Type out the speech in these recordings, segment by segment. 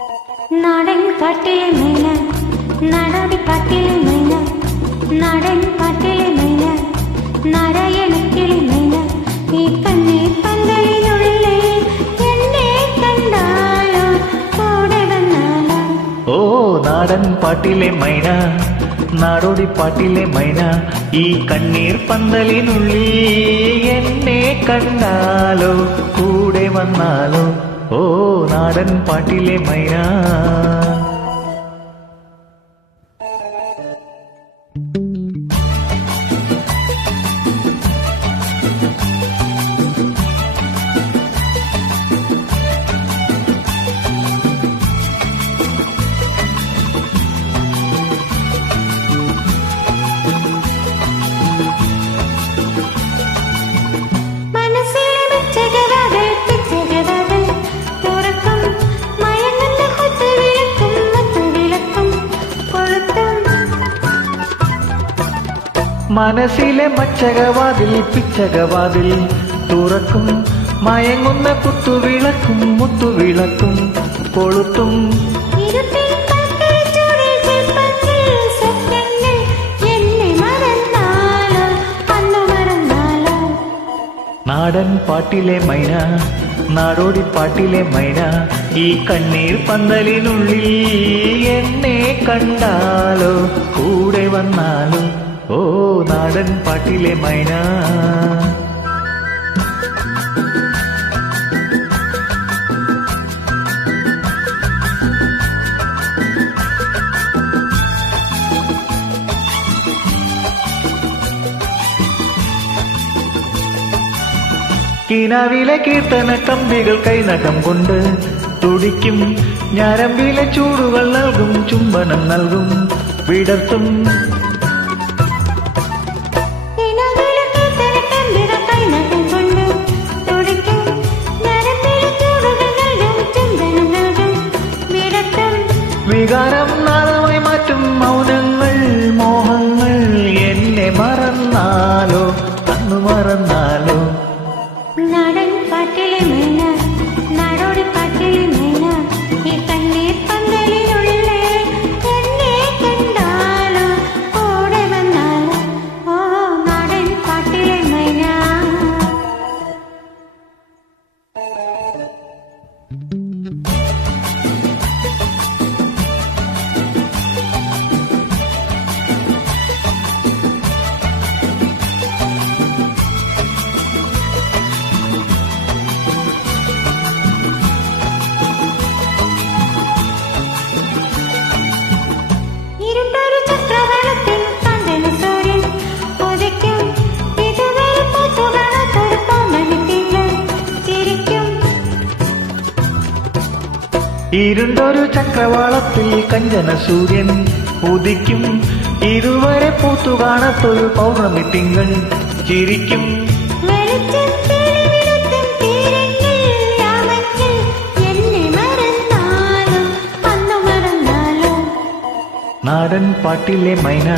നാടൻ കാട്ടിലെ മൈന, നാടോടി കാട്ടിലെ മൈന, നാടൻ കാട്ടിലെ മൈന, നാരായണക്കിളി മൈന, ഈ കണ്ണീർ പന്തലിനുള്ളിൽ എന്നെ കണ്ടാലോ കൂടെ വന്നാലോ. ഓ നാടൻ പാട്ടിലെ മൈന, നാടോടി പാട്ടിലെ മൈന, ഈ കണ്ണീർ പന്തലിനുള്ളിൽ എന്നെ കണ്ടാലോ കൂടെ വന്നാലോ. ഓ നാടൻ പാട്ടിലെ മൈന. മനസ്സിലെ മച്ചകവാതിൽ പിച്ചകവാതിൽ തുറക്കും, മയങ്ങുന്ന കുത്തുവിളക്കും മുത്തുവിളക്കും കൊളുത്തും. നാടൻ പാട്ടിലെ മൈന, നാടോടി പാട്ടിലെ മൈന, ഈ കണ്ണീർ പന്തലിനുള്ളിൽ എന്നെ കണ്ടാലോ കൂടെ വന്നാലോ. ഓ നാടൻ പാട്ടിലെ മൈന. കിനാവിലെ കീർത്തന കമ്പികൾ കൈനകം കൊണ്ട് തുടിക്കും, ഞരമ്പിലെ ചൂടുകൾ നൽകും, ചുംബനം നൽകും, വിടർത്തും. വികാരം നാളമായി മാറ്റും മൗനങ്ങൾ മോഹങ്ങൾ, എന്നെ മറന്നാലോ അന്ന് മറന്നാലോ. നാടൻ പാട്ടിലെ മൈന, നാടോടി പാട്ടിലെ മൈന, ഈ കണ്ണീർ പന്തലിനുള്ളിൽ എന്നെ കണ്ടാലോ കൂടെ വന്നാലോ. ഓ നാടൻ പാട്ടിലെ മൈന. ഇരുണ്ടൊരു ചക്രവാളത്തിൽ കഞ്ചന സൂര്യൻ ഉദിക്കും, ഇതുവരെ പൂത്തു കാണത്തൊരു പൗർണമി തിങ്കൾ ചിരിക്കും. നാടൻ പാട്ടിലെ മൈന,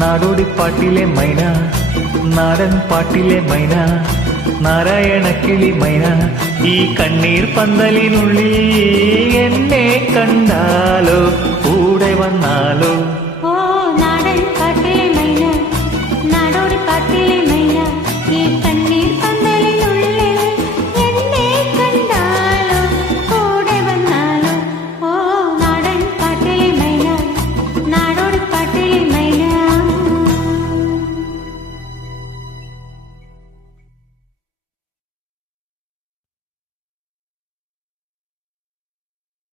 നാടോടി പാട്ടിലെ മൈന, നാടൻ പാട്ടിലെ മൈന, നാരായണക്കിളി മൈന, ഈ കണ്ണീർ പന്തലിനുള്ളിൽ എന്നെ കണ്ടാലോ കൂടെ വന്നാലോ.